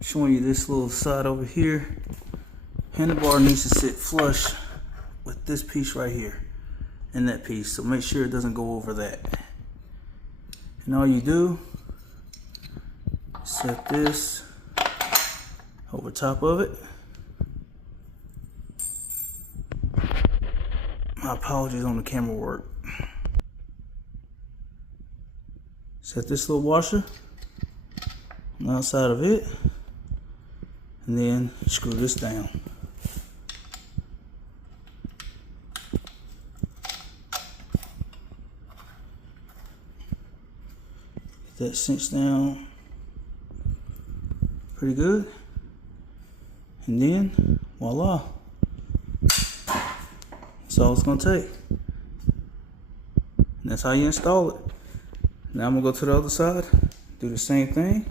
showing you this little side over here. Handlebar needs to sit flush with this piece right here and that piece, so make sure it doesn't go over that. And all you do, set this over top of it. My apologies on the camera work. Set this little washer on the outside of it, and then screw this down. Get that cinch down pretty good, and then voila, that's all it's gonna take. And that's how you install it. Now I'm gonna go to the other side, do the same thing.